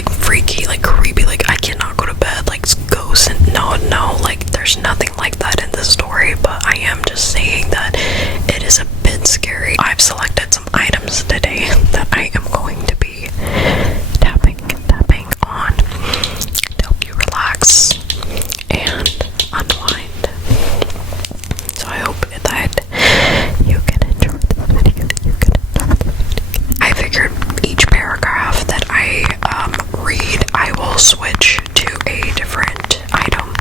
like freaky, like creepy, like I cannot go to bed, like ghosts and no, like there's nothing like that in this story, but I am just saying that it is a bit scary. I've selected some items today that I am going to be tapping on to help you relax and unwind. So I hope that you can enjoy this video. I figured each paragraph that I read, I will switch to a different item.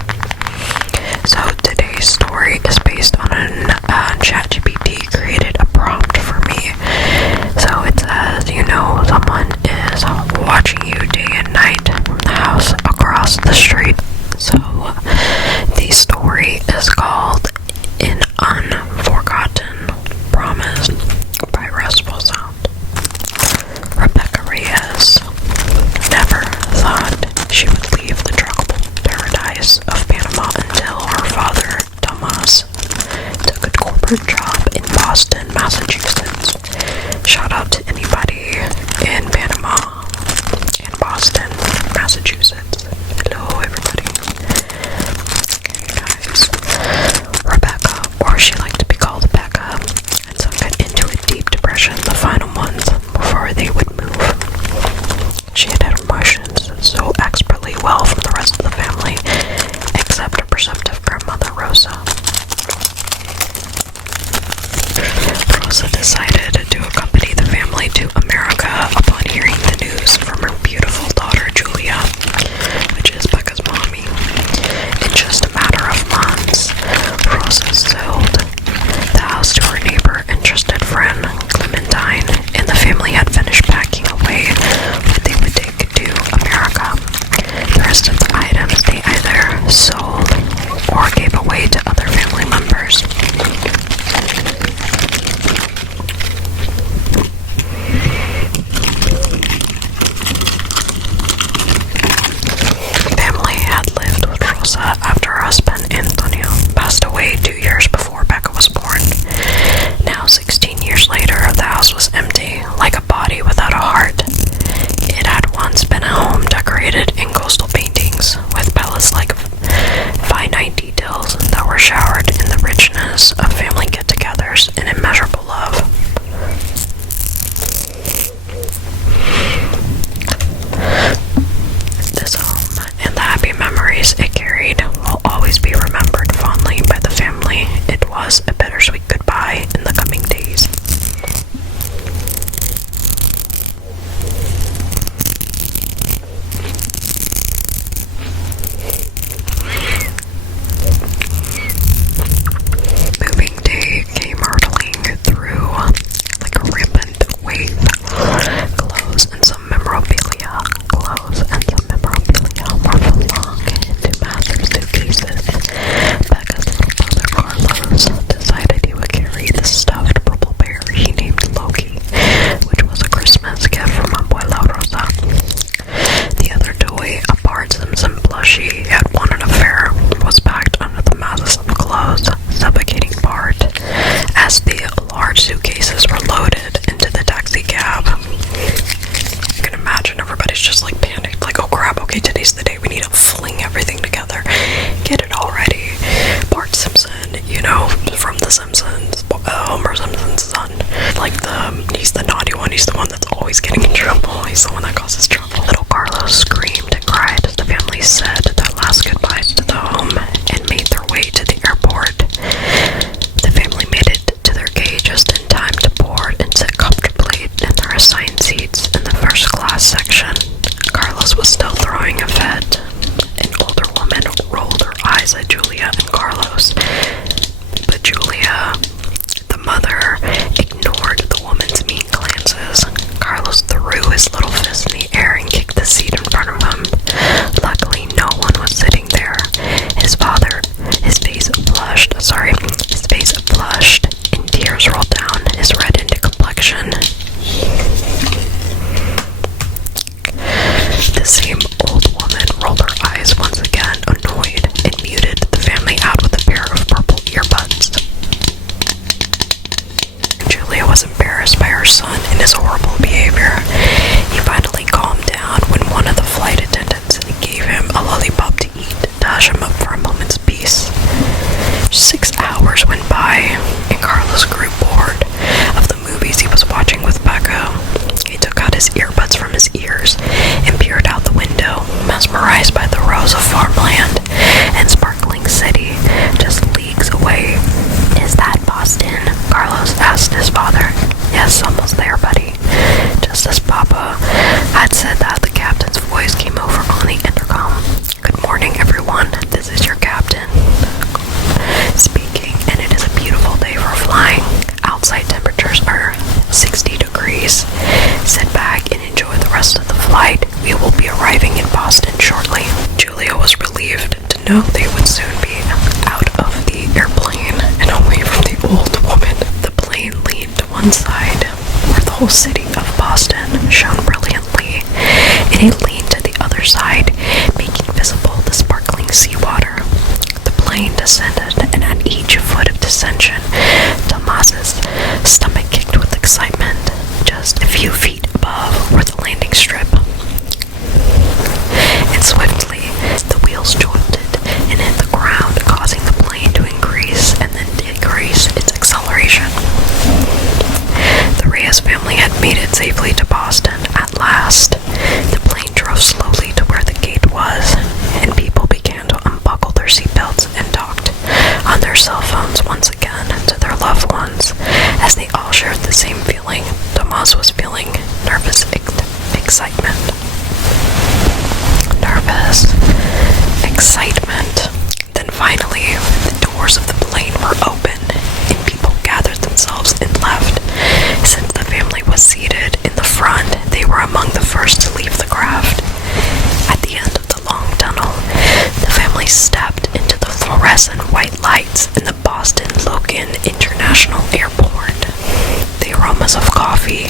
So today's story is based on ChatGPT created a prompt for me. So it says, someone is watching you day and night from the house across the street. So the story is called An Unforgotten Promise by Restful Sound. Rebecca Reyes never thought she would leave the troubled paradise of Panama until her father, Tomas, took a corporate job in Boston, Massachusetts. Shout out to anybody in Panama and Boston, Massachusetts. Hello, everybody. Okay, guys. Rebecca, or she liked to be called Becca, had sunk into a deep depression the final month before they would move. She had had emotions so expertly well from the rest of the family, except her perceptive grandmother, Rosa. Rosa decided to accompany the family to America upon hearing the news from her beautiful daughter, Julia, which is Becca's mommy. In just a matter of months, Rosa sold the house to her neighbor and trusted friend, Clementine, and the family had finished packing away what they would take to America. The rest of the items they either sold or gave away to other family members. Family had lived with Rosa after her husband, Antonio, passed away 2 years before Becca was born. Now, 16 years later, the house was empty, like a body without a heart. It had once been a home decorated in coastal paintings, with palace-like finite details that were showered in the richness of family get-togethers and immeasurable love. This home and the happy memories it carried will always be remembered fondly by the family. It was a bittersweet goodbye in the coming days. Moving day came hurtling through like a rampant wave. Clothes and some memorabilia were flung into massive suitcases. Becca's little brother Carlos decided he would carry the stuffed purple bear he named Loki, which was a Christmas gift from Abuela Rosa. The other toy, a Bart Simpson plushie had won an affair, was packed under the masses of clothes, suffocating Bart as the large suitcases were loaded into the taxi cab. You can imagine everybody's just like panicked, like, oh crap, okay, today's the day, we need to fling everything together, get it all ready. Bart Simpson, from The Simpsons, Homer Simpson's son, he's the naughty one, he's the one that's always getting in trouble, he's the one that causes trouble. Little Carlos screamed and cried as the family said their last goodbyes to the home and made their way to the airport. The family made it to their gate just in time to board and sit comfortably in their assigned seats in the first class section. Carlos was still throwing a fit. An older woman rolled her eyes at Julia and Carlos, but Julia, the mother, ignored the woman's mean glances. Carlos threw his little fist in the air and kicked the seat in front of him. Luckily, no one was sitting there. His father, his face flushed, and tears rolled down his reddened complexion. The same old woman rolled her eyes once again, annoyed, and muted the family out with a pair of purple earbuds. Julia was embarrassed by her son and his horrible behavior. He finally calmed down when one of the know they would soon be out of the airplane and away from the old woman. The plane leaned to one side, where the whole city of Boston shone brilliantly, and it leaned to the other side, making visible the sparkling seawater. The plane descended, and at each foot of descension, Tomas's stomach kicked with excitement. Just a few feet above were the landing strip, and swiftly the wheels jolted and hit the ground, causing the plane to increase and then decrease its acceleration. The Reyes family had made it safely to Boston at last. The plane drove slowly to where the gate was, and people began to unbuckle their seatbelts and talked on their cell phones once again to their loved ones. As they all shared the same feeling, Tomas was feeling nervous excitement. Nervous excitement. Then finally, the doors of the plane were open, and people gathered themselves and left. Since the family was seated in the front, they were among the first to leave the craft. At the end of the long tunnel, the family stepped into the fluorescent white lights in the Boston Logan International Airport. The aromas of coffee,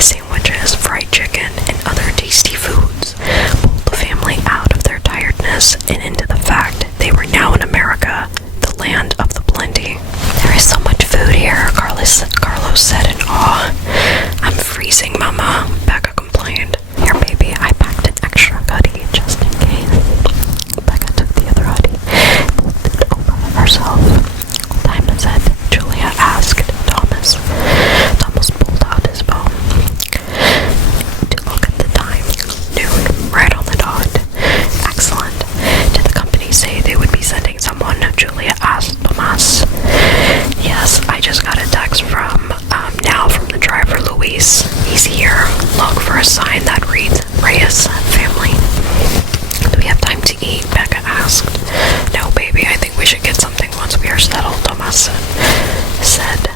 sandwiches, fried chicken, and other tasty foods pulled the family out of their tiredness and into the fact they were now in America, the land of the plenty. "There is so much food here," Carlos said in awe. "I'm freezing, Mama," Becca complained. "Here, baby, I packed an extra hoodie just in case." Becca took the other hoodie, pulled it over herself. "What time is it?" Julia asked Thomas. Thomas pulled out his phone to look at the time. "Noon, right on the dot." "Excellent. Did the company say they would be sending someone?" Julia asked Thomas. "Yes, I just got a text from the driver, Luis. He's here. Look for a sign that reads Reyes family." "Do we have time to eat?" Becca asked. "No, baby, I think we should get something once we are settled," Thomas said.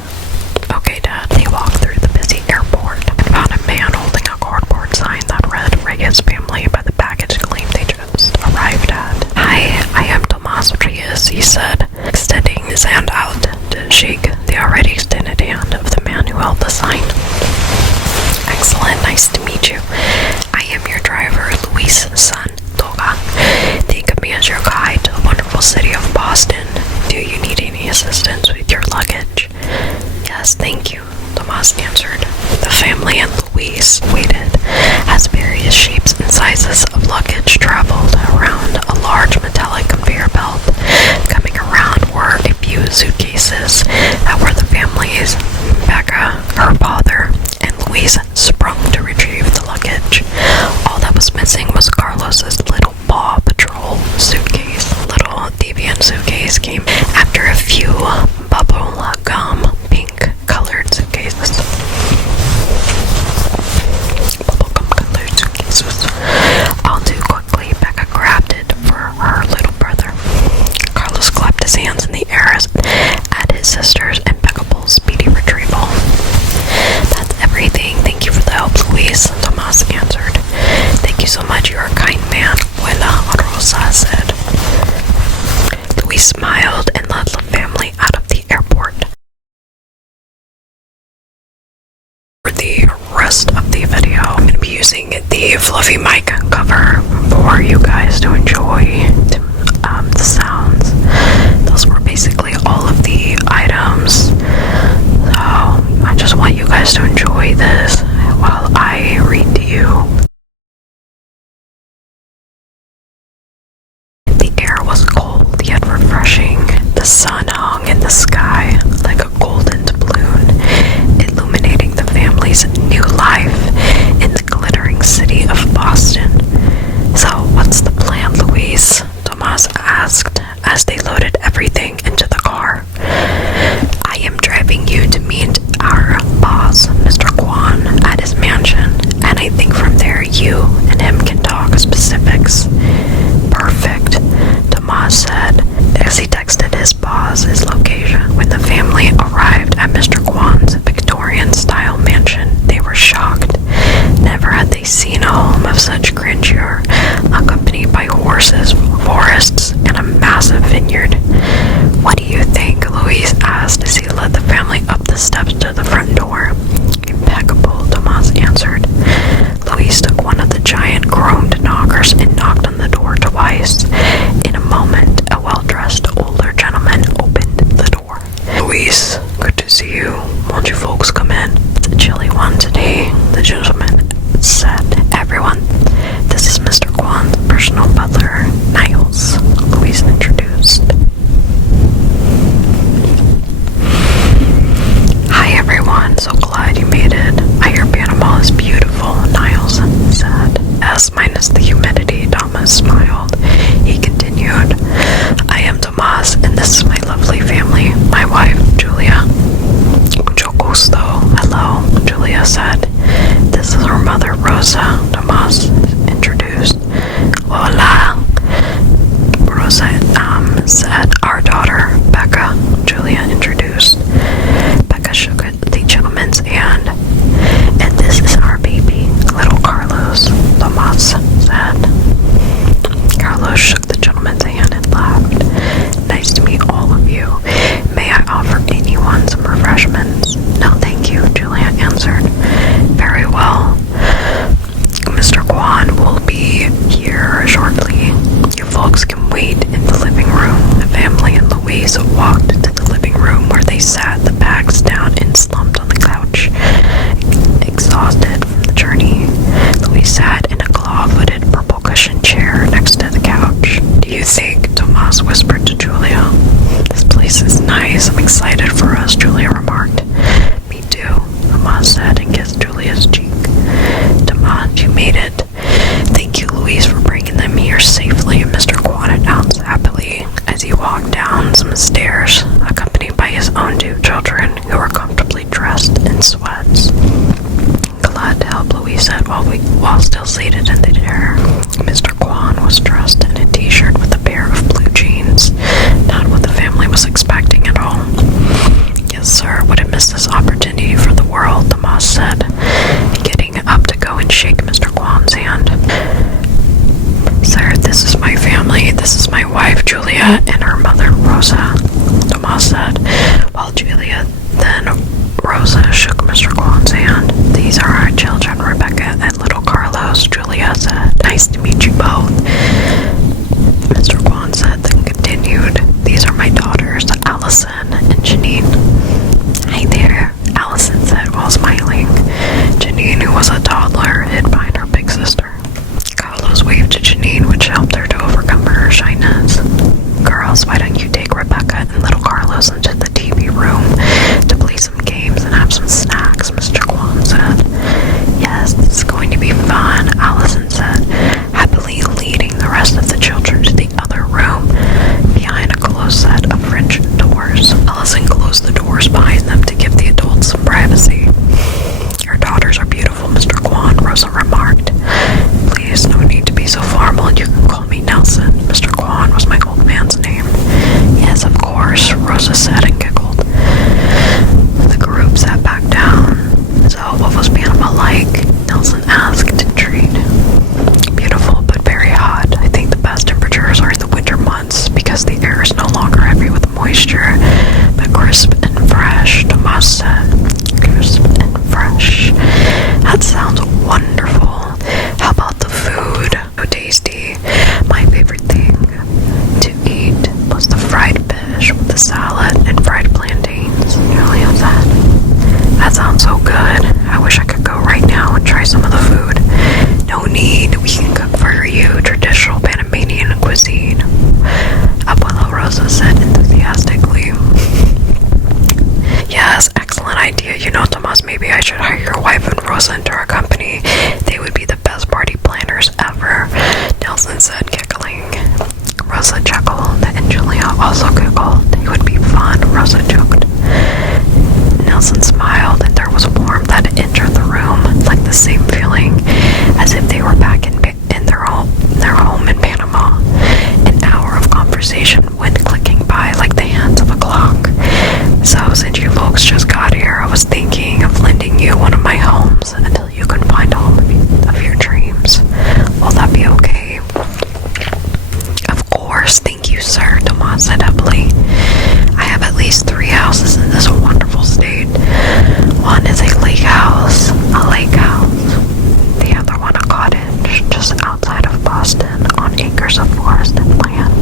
"Okay, Dad." They walked through the busy airport and found a man holding a cardboard sign that read Reyes family by the baggage claim they just arrived at. "Hi, I am Tomas Reyes," he said, extending his hand out to shake the already extended hand of the man who held the sign. "Excellent, nice to meet you. I am your driver, Luis' son, Toga. Think of me as your guide to the wonderful city of Boston. Do you need any assistance with your luggage?" "Yes, thank you," Tomas answered. The family and Luis waited as various shapes and sizes of luggage traveled around a large metallic conveyor belt. Coming around were a few suitcases that were the family's. Becca, her father, and Luis sprung to retrieve the luggage. All that was missing was Carlos's little Paw Patrol suitcase. Little deviant suitcase came after a few bubble gum pink colored suitcases. Bubblegum colored suitcases. All too quickly, Becca grabbed it for her little brother. Carlos clapped his hands in the air at his sisters, and Becca pulled speedy retrieval. "That's everything. Thank you for the help, Luis," Tomas answered. "Thank you so much. You're a kind man," Abuela Rosa said. Luis smiled and led the family out of the airport. For the rest of the video, I'm going to be using the fluffy mic cover for you guys to enjoy the sounds. Those were basically all of the items. So I just want you guys to enjoy this while I read to you. The air was cold yet refreshing. The sun hung in the sky like a golden balloon, illuminating the family's new life in the glittering city of Boston. "So, what's the plan, Luis?" Tomas asked as they loaded everything into the car. "I am driving you to meet our boss, Mr. Kwan, at his mansion, and I think from there you and him can talk specifics." "Perfect," Tomas said as he texted his boss Julia and her mother Rosa, Tomas said, while Julia then Rosa shook Mr. Kwan's hand. These are our children, Rebecca and little Carlos, Julia said. Nice to meet you both. Mr. Kwan said, then continued, these are my daughters, Allison and Janine. Hi there, Allison said while smiling. Janine, who was a toddler, hid behind her big sister. Carlos waved to Janine, which helped her to overcome her shyness. Girls, why don't you take Rebecca and little Carlos into the TV room to play some games and have some snacks, Mr. Kwan said. Yes, this is going to be fun, Allison said, happily leading the rest of the children to the other room behind a closed set of French doors. Allison closed the doors behind them to give the adults some privacy. Your daughters are beautiful, Mr. Kwan, Rosa remarked. Please, no need to be so formal. You can call me Nelson. Mr. Kwan was my old man's name. Yes, of course, Rosa said and giggled. The group sat back down. So, what was Panama like? Nelson asked, intrigued. Beautiful, but very hot. I think the best temperatures are in the winter months because the air is no longer heavy with moisture, but crisp and fresh, Tomas said. Crisp and fresh. That sounds wonderful. How about the food? So tasty. My favorite thing to eat was the fried fish with the salad and fried plantains, Julia said. That sounds so good. I wish I could go right now and try some of the food. No need. We can cook for you traditional Panamanian cuisine, Abuela Rosa said enthusiastically. Yes, excellent idea. You know, Tomas, maybe I should hire your wife and Rosa into our company. They would be the best party planners ever, Nelson said, giggling. Rosa chuckled, and Julia also giggled. It would be fun, Rosa joked. Nelson smiled, and there was warmth that entered the room, like the same feeling as if they were back in their home in Panama. An hour of conversation went clicking by like the hands of a clock. So, since you folks just got here, I was thinking of lending you one of my homes until you can find a home of your dreams. Will that be okay? Of course, thank you, sir, Tomas said happily. I have at least 3 houses in this wonderful state. One is a lake house, the other one a cottage just outside of Boston on acres of forested land.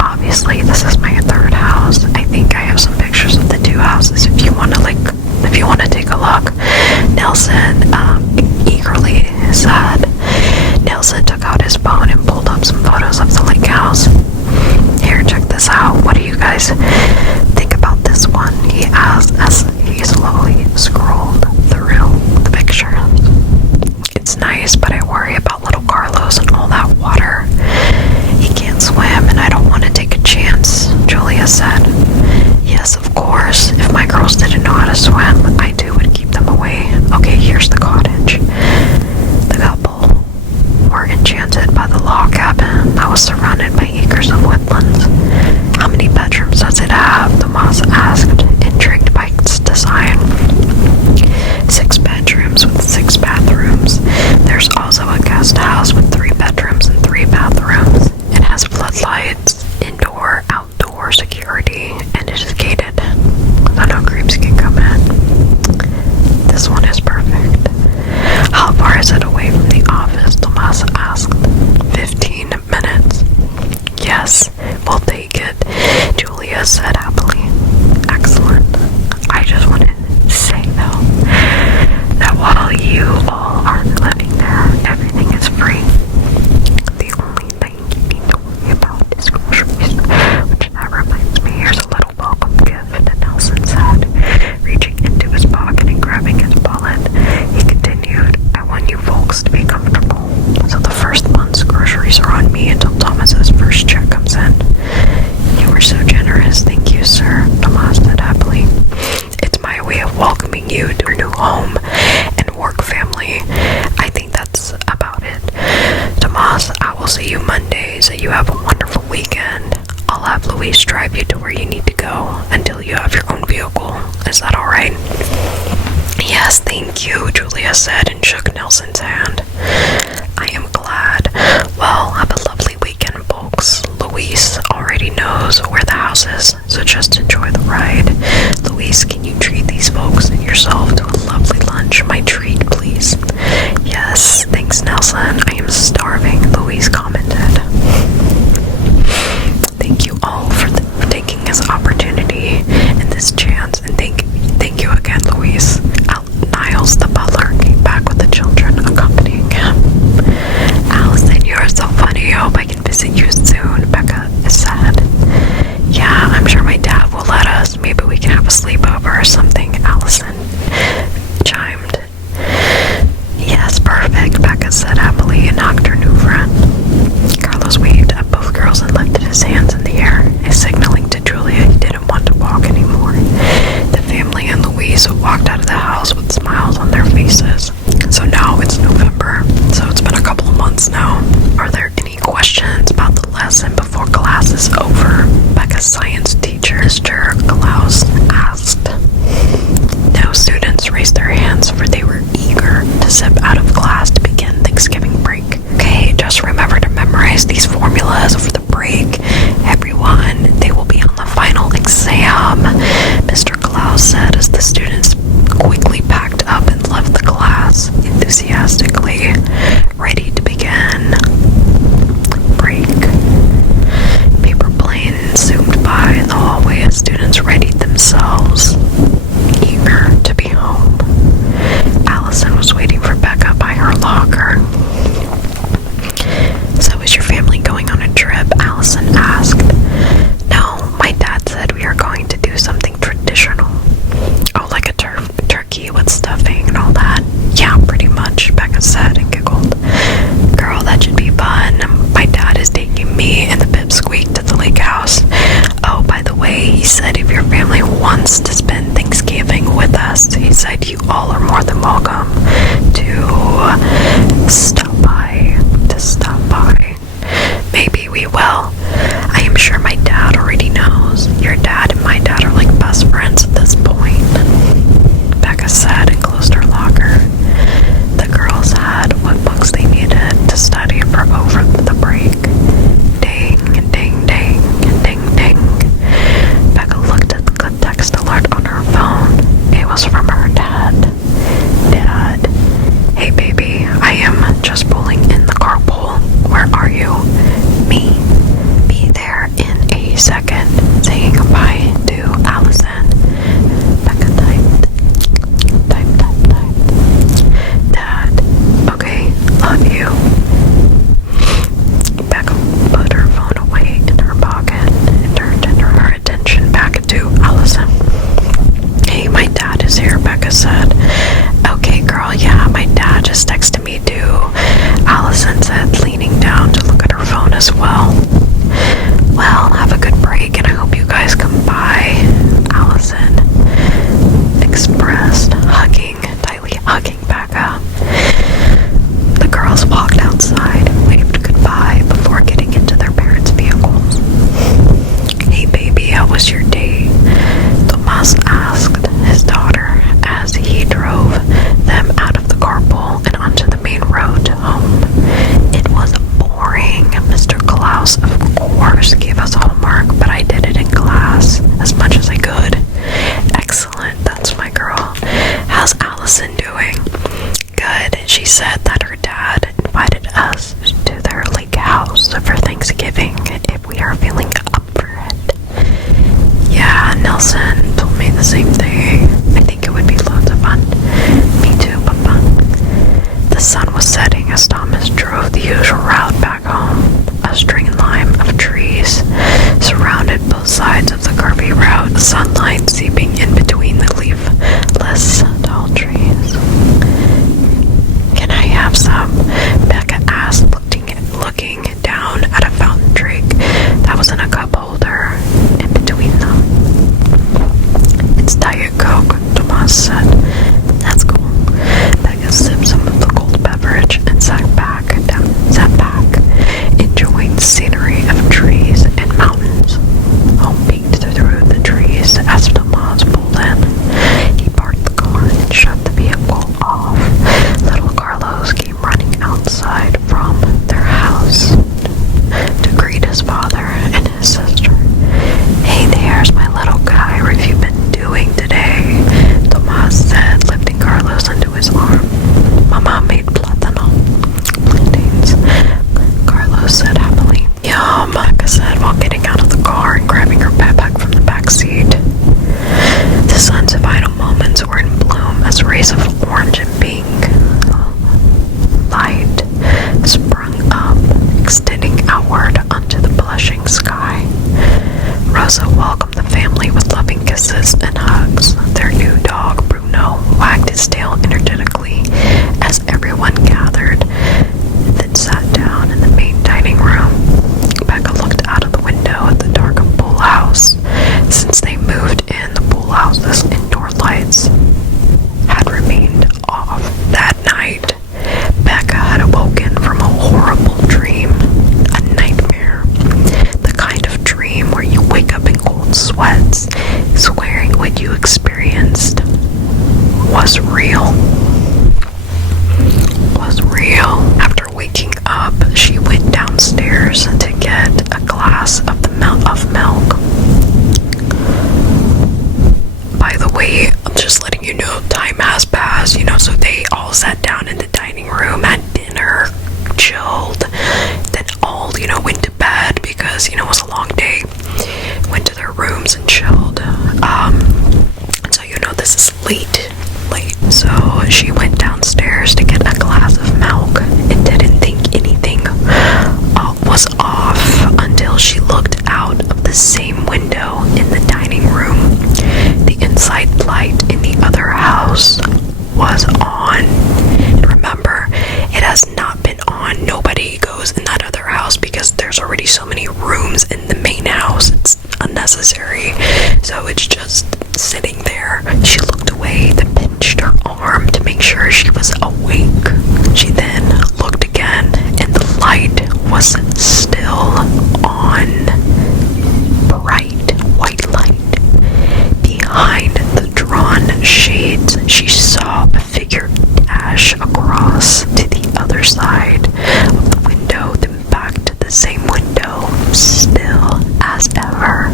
Obviously, this is my 3rd house. I think I have some pictures of the 2 houses if you want to take a look. Nelson eagerly said. Nelson took out his phone and pulled up some photos of the lake house. Here, check this out. What do you guys think about this one? He asked as he slowly scrolled through the pictures. It's nice, but I worry about little Carlos and all that water. He can't swim, and I don't want to take a chance, Julia said. Yes, of course. If my girls didn't know how to swim, I too would keep them away. Okay, here's the cottage. The couple were enchanted by the log cabin that was surrounded by acres of woodlands. How many bedrooms does it have? Tomas asked, intrigued by its design. 6 bedrooms with 6 bathrooms. There's also a guest house with 3 bedrooms and 3 bathrooms. It has floodlights, indoor, outdoor security, and it is gated, so no creeps can come in. This one is perfect. How far is it away from the office? Tomas asked. 15 minutes. Yes, we'll take it, Julia said happily. Excellent. I just wanted to say, though, that while you all are living there, everything is free. The only thing you need to worry about is groceries, which that reminds me, here's a little welcome gift, Nelson said, reaching into his pocket and grabbing his wallet. He continued, I want you folks to be comfortable, so the first month's groceries are on me until Thomas's first check comes in. You were so generous. Thank you, sir, Tomas said happily. It's my way of welcoming you to your new home and work family. I think that's about it. Tomas, I will see you Monday, so you have a wonderful weekend. I'll have Luis drive you to where you need to go until you have your own vehicle. Is that alright? Yes, thank you, Julia said and shook Nelson's hand. I am glad. Well, have a lovely weekend, folks. Luis already knows just enjoy the ride. Louise, can you treat these folks and yourself to a lovely lunch? My treat, please. Yes, thanks, Nelson. I am starving, Louise commented. Thank you all for taking this opportunity and this chance, and thank you again, Louise. Niles, the butler, came back with the children accompanying him. Allison, you are so funny. I hope I can visit you soon, Becca said. Yeah, I'm sure my dad will let us. Maybe we can have a sleepover or something, Allison chimed. Yes, perfect, Becca said happily and knocked her new friend. Carlos waved at both girls and lifted his hands in the air, signaling to Julia he didn't want to walk anymore. The family and Louise walked out of the house with smiles on their faces. So now it's November, so it's been a couple of months now. Are there any questions about the lesson before class is over? Becca's science teacher, Mr. Klaus, asked. Becca said while getting out of the car and grabbing her backpack from the back seat. The sun's vital moments were in bloom as rays of orange and pink light sprung up, extending outward onto the blushing sky. Rosa welcomed the family with loving kisses and hugs. Their new dog, Bruno, wagged his tail energetically as everyone gathered, then sat down in the main dining room. Becca looked out of the window at the dark pool house. Since they moved in, the pool house's indoor lights had remained off. That night, Becca had awoken from a horrible dream, a nightmare, the kind of dream where you wake up in cold sweats, swearing what you experienced was real. After waking up, she went downstairs to get a glass of milk. By the way, I'm just letting you know, time has passed, so they all sat down in the dining room, had dinner, chilled, then all, went to bed because, it was a long day, went to their rooms and chilled. So, this is late. So she went downstairs to get a glass of milk and didn't think anything was off until she looked out of the same window in the dining room. The inside light in the other house was on. Remember, it has not been on. Nobody goes in that other house because there's already so many rooms in the main house. It's unnecessary. So it's just sitting there. She looked away, then pinched her arm to make sure she was awake. She then looked again, and the light was still on. Bright white light. Behind the drawn shades, she saw a figure dash across to the other side of the window, then back to the same window, still as ever,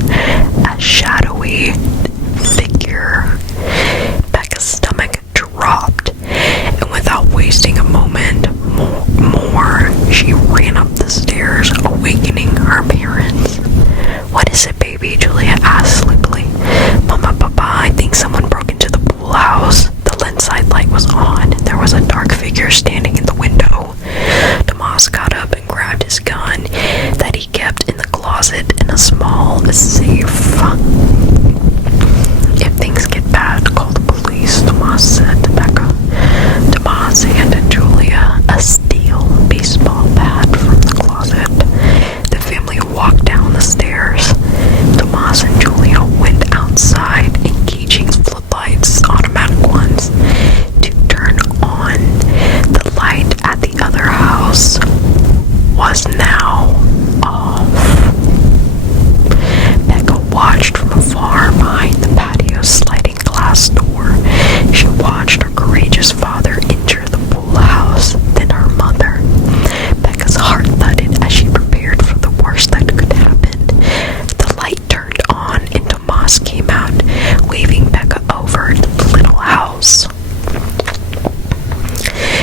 a shadowy figure. Becca's stomach dropped, and without wasting a moment more, she ran up the stairs, awakening her parents. "What is it, baby?" Julia asked sleepily. "Mama, Papa, I think someone broke into the pool house." The inside light was on. There was a dark figure standing in the window. Tomas got up and grabbed his gun that he kept in the closet in a small safe. "If things get bad, call the police," Tomas said to Becca. Tomas handed Julia a steel baseball bat from the closet. The family walked down the stairs. Tomas and Julia went outside, engaging floodlights, automatic ones, to turn on. The light at the other house was now off. Becca watched from afar behind the patio's sliding glass door. She watched her courageous father enter the pool house, then her mother. Becca's heart thudded as she prepared for the worst that could happen. The light turned on and Tomas came out, waving Becca over to the little house.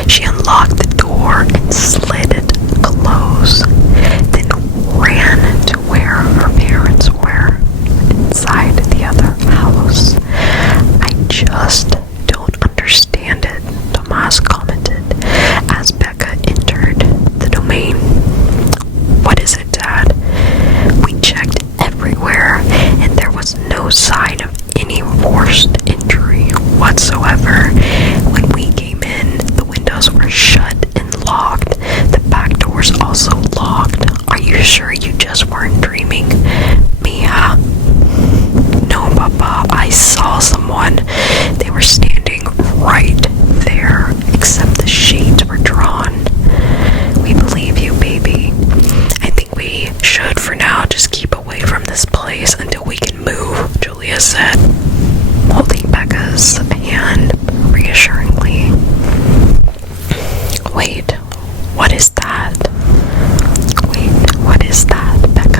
She unlocked the door and slid it close, then ran to where her parents were, inside the other house. "I just don't understand it," Tomas commented as Becca entered the domain. "What is it, Dad?" "We checked everywhere and there was no sign of any forced injury whatsoever. When we came in, the windows were shut and locked. The back doors also locked. Are you sure you just weren't dreaming?" "Mia." "No, Papa, I saw someone. They were standing right there, except the shades were drawn." "We believe you, baby. I think we should, for now, just keep away from this place until we can move," Julia said, holding Becca's hand reassuringly. "Wait, what is that?" "Wait, what is that?" Becca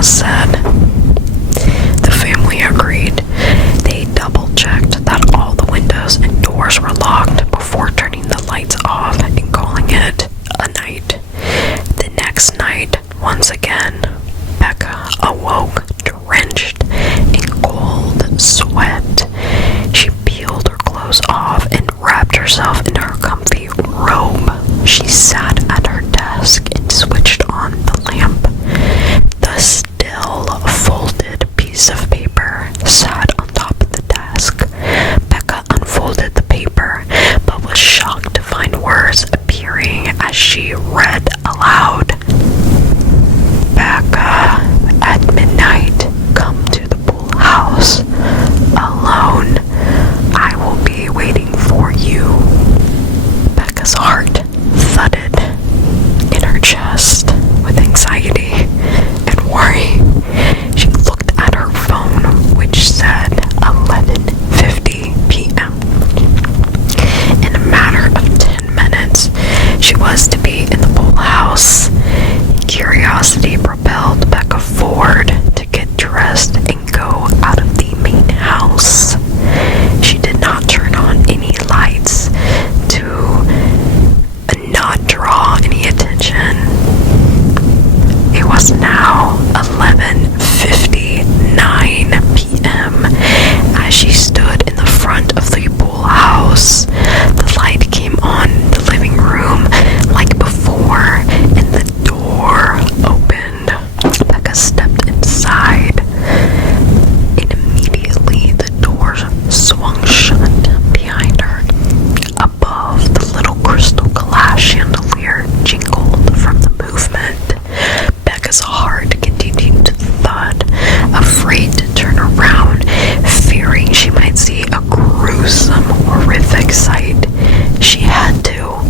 Becca said. The family agreed. They double-checked that all the windows and doors were locked before turning the lights off and calling it a night. The next night, once again, Becca awoke drenched in cold sweat. She peeled her clothes off and wrapped herself in her comfy robe. She sat at her desk and switched on the lamp. The still folded piece of paper sat on top of the desk. Becca unfolded the paper, but was shocked to find words appearing as she read aloud. Becca, at midnight, come to the pool house. Alone. I will be waiting for you. Becca's heart thudded in her chest with anxiety and worry. She looked at her phone, which said 11:50 p.m. In a matter of 10 minutes, she was to be in the pool house. Curiosity propelled Becca forward to get dressed and go out of the main house. She did not turn on any lights to not draw any attention. It was now 11:59 p.m. as she stood in the front of the pool house. The light came on the living room like before, and the door opened. Becca stepped inside, and immediately the door swung shut behind her. Above, the little crystal glass chandelier jingled from the movement. Becca's heart continued to thud, afraid to turn around, fearing she might see a gruesome, horrific sight. She had to.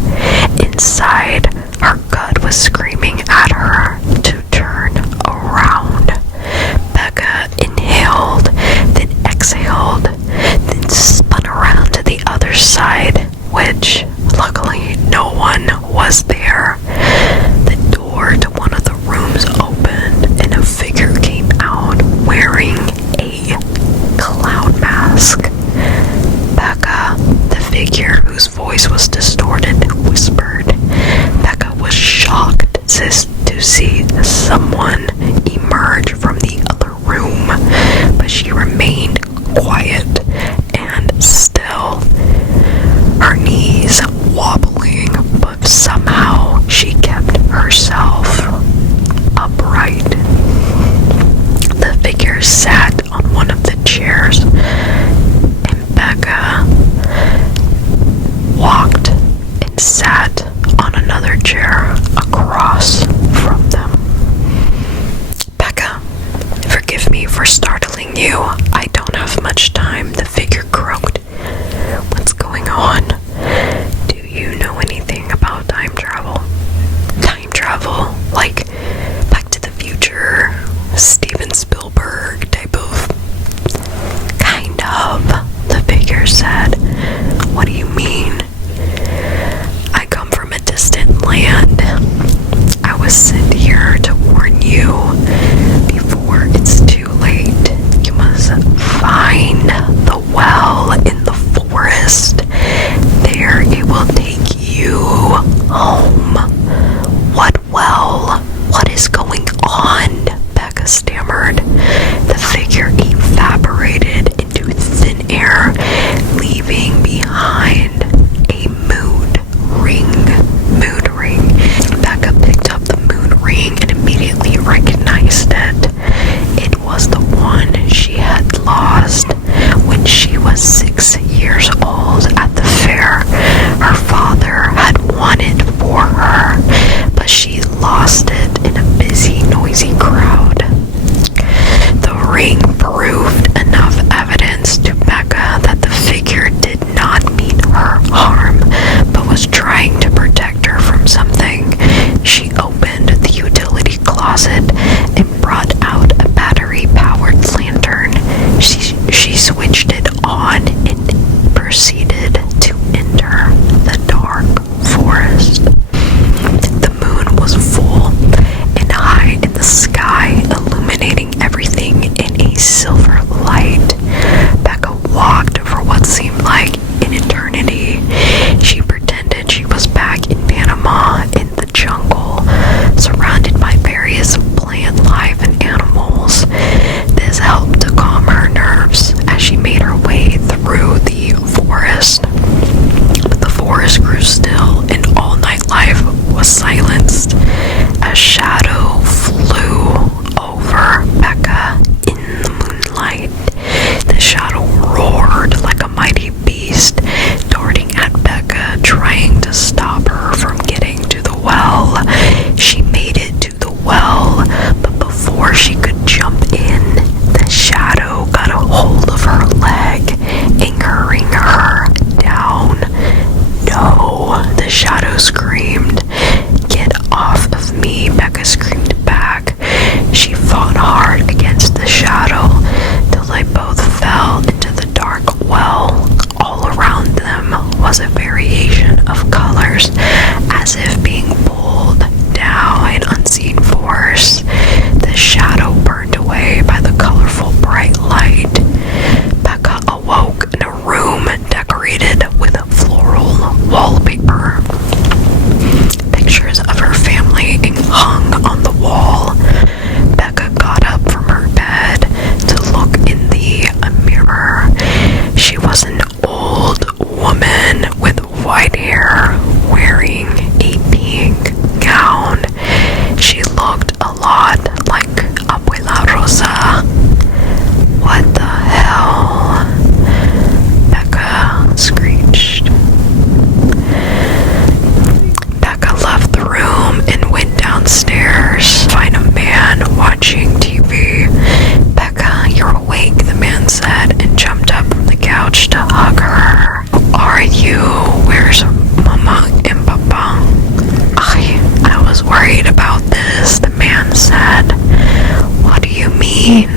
Inside, her gut was screaming at her to turn around. Becca inhaled, then exhaled, then spun around to the other side, which, luckily, no one was there. The door to one of the rooms opened, and a figure came out wearing a clown mask. Becca, the figure whose voice was distorted, whispered. Becca was shocked to see someone emerge from the other room, but she remained quiet and still, her knees wobbling, but somehow she kept herself upright. The figure sat on one of the chairs, and Becca walked and sat on another chair across from them. 16.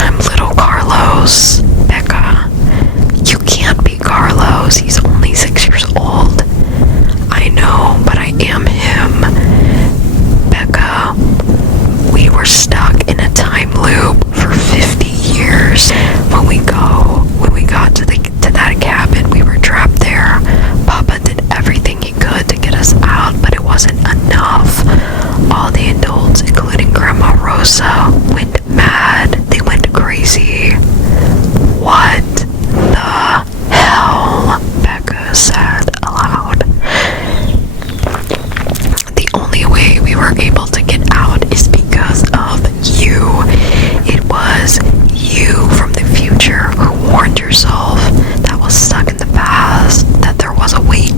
I'm little Carlos. Becca, you can't be Carlos. He's only 6 years old. I know, but I am him. Becca, we were stuck in a time loop for 50 years. When we got to that cabin, we were trapped there. Papa did everything he could to get us out, but it wasn't enough. All the adults, including Grandma Rosa, went mad. They went crazy. What the hell? Becca said aloud. The only way we were able to get out is because of you. It was you from the future who warned yourself that was stuck in the past, that there was a way